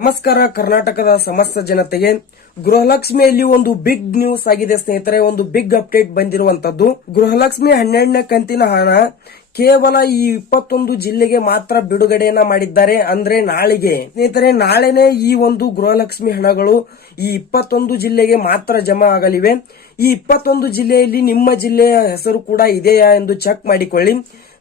ನಮಸ್ಕಾರ. ಕರ್ನಾಟಕದ ಸಮಸ್ತ ಜನತೆಗೆ ಗೃಹಲಕ್ಷ್ಮಿಯಲ್ಲಿ ಒಂದು ಬಿಗ್ ನ್ಯೂಸ್ ಆಗಿದೆ ಸ್ನೇಹಿತರೆ. ಒಂದು ಬಿಗ್ ಅಪ್ಡೇಟ್ ಬಂದಿರುವಂತದ್ದು. ಗೃಹಲಕ್ಷ್ಮಿ 12ನೇ ಕಂತಿನ ಹಣ ಕೇವಲ ಈ 21 ಜಿಲ್ಲೆಗೆ ಮಾತ್ರ ಬಿಡುಗಡೆಯನ್ನ ಮಾಡಿದ್ದಾರೆ. ಅಂದ್ರೆ ನಾಳೆಗೆ ಸ್ನೇಹಿತರೆ, ನಾಳೆನೆ ಈ ಒಂದು ಗೃಹಲಕ್ಷ್ಮಿ ಹಣಗಳು ಈ 21 ಜಿಲ್ಲೆಗೆ ಮಾತ್ರ ಜಮಾ ಆಗಲಿವೆ. ಈ 21 ಜಿಲ್ಲೆಯಲ್ಲಿ ನಿಮ್ಮ ಜಿಲ್ಲೆಯ ಹೆಸರು ಕೂಡ ಇದೆಯಾ ಎಂದು ಚೆಕ್ ಮಾಡಿಕೊಳ್ಳಿ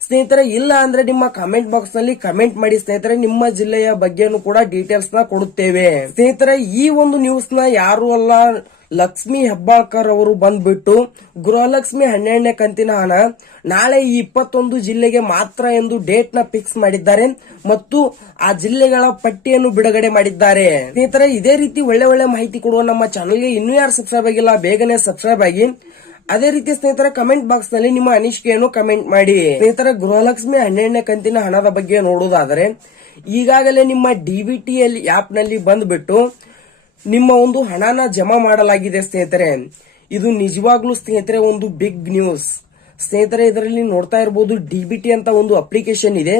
ಸ್ನೇಹಿತರೆ. ಇಲ್ಲ ಅಂದ್ರೆ ನಿಮ್ಮ ಕಮೆಂಟ್ ಬಾಕ್ಸ್ ನಲ್ಲಿ ಕಮೆಂಟ್ ಮಾಡಿ ಸ್ನೇಹಿತರೆ. ನಿಮ್ಮ ಜಿಲ್ಲೆಯ ಬಗ್ಗೆನೂ ಕೂಡ ಡೀಟೇಲ್ಸ್ ನ ಕೊಡುತ್ತೇವೆ ಸ್ನೇಹಿತರೆ. ಈ ಒಂದು ನ್ಯೂಸ್ ನ ಯಾರು ಅಲ್ಲ, ಲಕ್ಷ್ಮಿ ಹೆಬ್ಬಾಳ್ಕರ್ ಅವರು ಬಂದ್ಬಿಟ್ಟು ಗೃಹಲಕ್ಷ್ಮಿ 12ನೇ ಕಂತಿನ ಹಣ ನಾಳೆ ಈ 21 ಜಿಲ್ಲೆಗೆ ಮಾತ್ರ ಎಂದು ಡೇಟ್ ನ ಫಿಕ್ಸ್ ಮಾಡಿದ್ದಾರೆ ಮತ್ತು ಆ ಜಿಲ್ಲೆಗಳ ಪಟ್ಟಿಯನ್ನು ಬಿಡುಗಡೆ ಮಾಡಿದ್ದಾರೆ ಸ್ನೇಹಿತರೆ. ಇದೇ ರೀತಿ ಒಳ್ಳೆ ಮಾಹಿತಿ ಕೊಡುವ ನಮ್ಮ ಚಾನಲ್ಗೆ ಇನ್ನೂ ಯಾರು ಸಬ್ಸ್ಕ್ರೈಬ್ ಆಗಿಲ್ಲ ಬೇಗನೆ ಸಬ್ಸ್ಕ್ರೈಬ್ ಆಗಿ. ಅದೇ ರೀತಿ ಸ್ನೇಹಿತರೆ, ಕಮೆಂಟ್ ಬಾಕ್ಸ್ ನಲ್ಲಿ ನಿಮ್ಮ ಅನಿಸಿಕೆಯನ್ನು ಕಮೆಂಟ್ ಮಾಡಿ ಸ್ನೇಹಿತರೆ. ಗೃಹಲಕ್ಷ್ಮಿ 12ನೇ ಕಂತಿನ ಹಣದ ಬಗ್ಗೆ ನೋಡುವುದಾದರೆ, ಈಗಾಗಲೇ ನಿಮ್ಮ DBTL ಆಪ್ ನಲ್ಲಿ ಬಂದ್ಬಿಟ್ಟು ನಿಮ್ಮ ಒಂದು ಹಣನ ಜಮಾ ಮಾಡಲಾಗಿದೆ ಸ್ನೇಹಿತರೆ. ಇದು ನಿಜವಾಗ್ಲೂ ಸ್ನೇಹಿತರೆ ಒಂದು ಬಿಗ್ ನ್ಯೂಸ್ ಸ್ನೇಹಿತರೆ. ಇದರಲ್ಲಿ ನೋಡ್ತಾ ಇರಬಹುದು DBT ಅಂತ ಒಂದು ಅಪ್ಲಿಕೇಶನ್ ಇದೆ.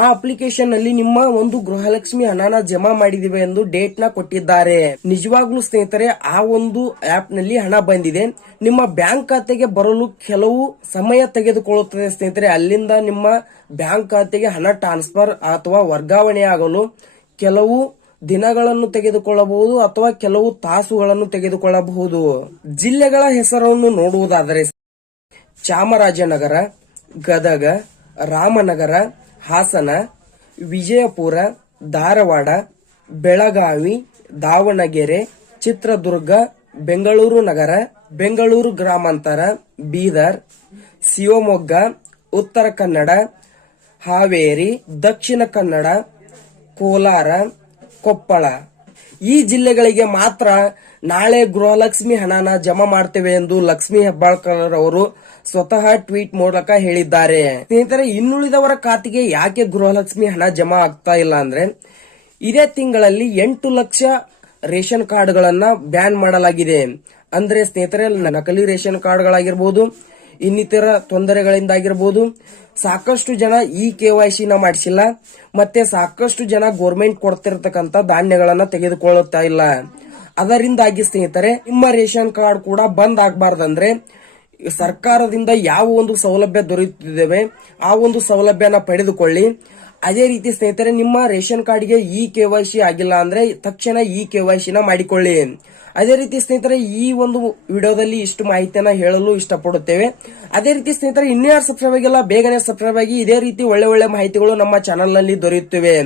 ಆ ಅಪ್ಲಿಕೇಶನ್ ನಲ್ಲಿ ನಿಮ್ಮ ಒಂದು ಗೃಹಲಕ್ಷ್ಮಿ ಹಣನ ಜಮಾ ಮಾಡಿದಿವೆ ಎಂದು ಡೇಟ್ ನ ಕೊಟ್ಟಿದ್ದಾರೆ. ನಿಜವಾಗ್ಲೂ ಸ್ನೇಹಿತರೆ, ಆ ಒಂದು ಆಪ್ ನಲ್ಲಿ ಹಣ ಬಂದಿದೆ. ನಿಮ್ಮ ಬ್ಯಾಂಕ್ ಖಾತೆಗೆ ಬರಲು ಕೆಲವು ಸಮಯ ತೆಗೆದುಕೊಳ್ಳುತ್ತದೆ ಸ್ನೇಹಿತರೆ. ಅಲ್ಲಿಂದ ನಿಮ್ಮ ಬ್ಯಾಂಕ್ ಖಾತೆಗೆ ಹಣ ಟ್ರಾನ್ಸ್ಫರ್ ಅಥವಾ ವರ್ಗಾವಣೆ ಆಗಲು ಕೆಲವು ದಿನಗಳನ್ನು ತೆಗೆದುಕೊಳ್ಳಬಹುದು ಅಥವಾ ಕೆಲವು ತಾಸುಗಳನ್ನು ತೆಗೆದುಕೊಳ್ಳಬಹುದು. ಜಿಲ್ಲೆಗಳ ಹೆಸರನ್ನು ನೋಡುವುದಾದರೆ ಚಾಮರಾಜನಗರ, ಗದಗ, ರಾಮನಗರ, ಹಾಸನ, ವಿಜಯಪುರ, ಧಾರವಾಡ, ಬೆಳಗಾವಿ, ದಾವಣಗೆರೆ, ಚಿತ್ರದುರ್ಗ, ಬೆಂಗಳೂರು ನಗರ, ಬೆಂಗಳೂರು ಗ್ರಾಮಾಂತರ, ಬೀದರ್, ಶಿವಮೊಗ್ಗ, ಉತ್ತರ ಕನ್ನಡ, ಹಾವೇರಿ, ದಕ್ಷಿಣ ಕನ್ನಡ, ಕೋಲಾರ, ಕೊಪ್ಪಳ ಈ ಜಿಲ್ಲೆಗಳಿಗೆ ಮಾತ್ರ ನಾಳೆ ಗೃಹಲಕ್ಷ್ಮಿ ಹಣನ ಜಮಾ ಮಾಡ್ತೇವೆ ಎಂದು ಲಕ್ಷ್ಮಿ ಹೆಬ್ಬಾಳ್ಕರ್ ಅವರು ಸ್ವತಃ ಟ್ವೀಟ್ ಮೂಲಕ ಹೇಳಿದ್ದಾರೆ ಸ್ನೇಹಿತರೆ. ಇನ್ನುಳಿದವರ ಖಾತೆಗೆ ಯಾಕೆ ಗೃಹಲಕ್ಷ್ಮಿ ಹಣ ಜಮಾ ಆಗ್ತಾ ಇಲ್ಲ ಅಂದ್ರೆ, ಇದೇ ತಿಂಗಳಲ್ಲಿ 8 ಲಕ್ಷ ರೇಷನ್ ಕಾರ್ಡ್ಗಳನ್ನ ಬ್ಯಾನ್ ಮಾಡಲಾಗಿದೆ. ಅಂದ್ರೆ ಸ್ನೇಹಿತರೆ, ನಕಲಿ ರೇಷನ್ ಕಾರ್ಡ್ಗಳಾಗಿರ್ಬೋದು, ಇನ್ನಿತರ ತೊಂದರೆಗಳಿಂದಾಗಿರ್ಬೋದು ಸಾಕಷ್ಟು ಜನ KYC ನ ಮಾಡಿಸಿಲ್ಲ. ಮತ್ತೆ ಸಾಕಷ್ಟು ಜನ ಗೌರ್ಮೆಂಟ್ ಕೊಡ್ತಿರ್ತಕ್ಕಂಥ ಧಾನ್ಯಗಳನ್ನ ತೆಗೆದುಕೊಳ್ಳುತ್ತಾ ಇಲ್ಲ. ಅದರಿಂದಾಗಿ ಸ್ನೇಹಿತರೆ, ನಿಮ್ಮ ರೇಷನ್ ಕಾರ್ಡ್ ಕೂಡ ಬಂದ್ ಆಗಬಾರ್ದಂದ್ರೆ ಸರ್ಕಾರದಿಂದ ಯಾವ ಒಂದು ಸೌಲಭ್ಯ ದೊರೆಯುತ್ತಿದ್ದೇವೆ ಆ ಒಂದು ಸೌಲಭ್ಯನ ಪಡೆದುಕೊಳ್ಳಿ. ಅದೇ ರೀತಿ ಸ್ನೇಹಿತರೆ, ನಿಮ್ಮ ರೇಷನ್ ಕಾರ್ಡ್ಗೆ KYC ಆಗಿಲ್ಲ ಅಂದ್ರೆ ತಕ್ಷಣ KYC ನ ಮಾಡಿಕೊಳ್ಳಿ. ಅದೇ ರೀತಿ ಸ್ನೇಹಿತರೆ, ಈ ಒಂದು ವಿಡಿಯೋದಲ್ಲಿ ಇಷ್ಟು ಮಾಹಿತಿಯನ್ನ ಹೇಳಲು ಇಷ್ಟಪಡುತ್ತೇವೆ. ಅದೇ ರೀತಿ ಸ್ನೇಹಿತರೆ, ಇನ್ನೂ ಯಾರು ಸಬ್ಸ್ಕ್ರೈಬ್ ಆಗಿಲ್ಲ ಬೇಗನೆ ಸಬ್ಸ್ಕ್ರೈಬ್ ಆಗಿ. ಇದೇ ರೀತಿ ಒಳ್ಳೆ ಮಾಹಿತಿಗಳು ನಮ್ಮ ಚಾನಲ್ ನಲ್ಲಿ ದೊರೆಯುತ್ತವೆ.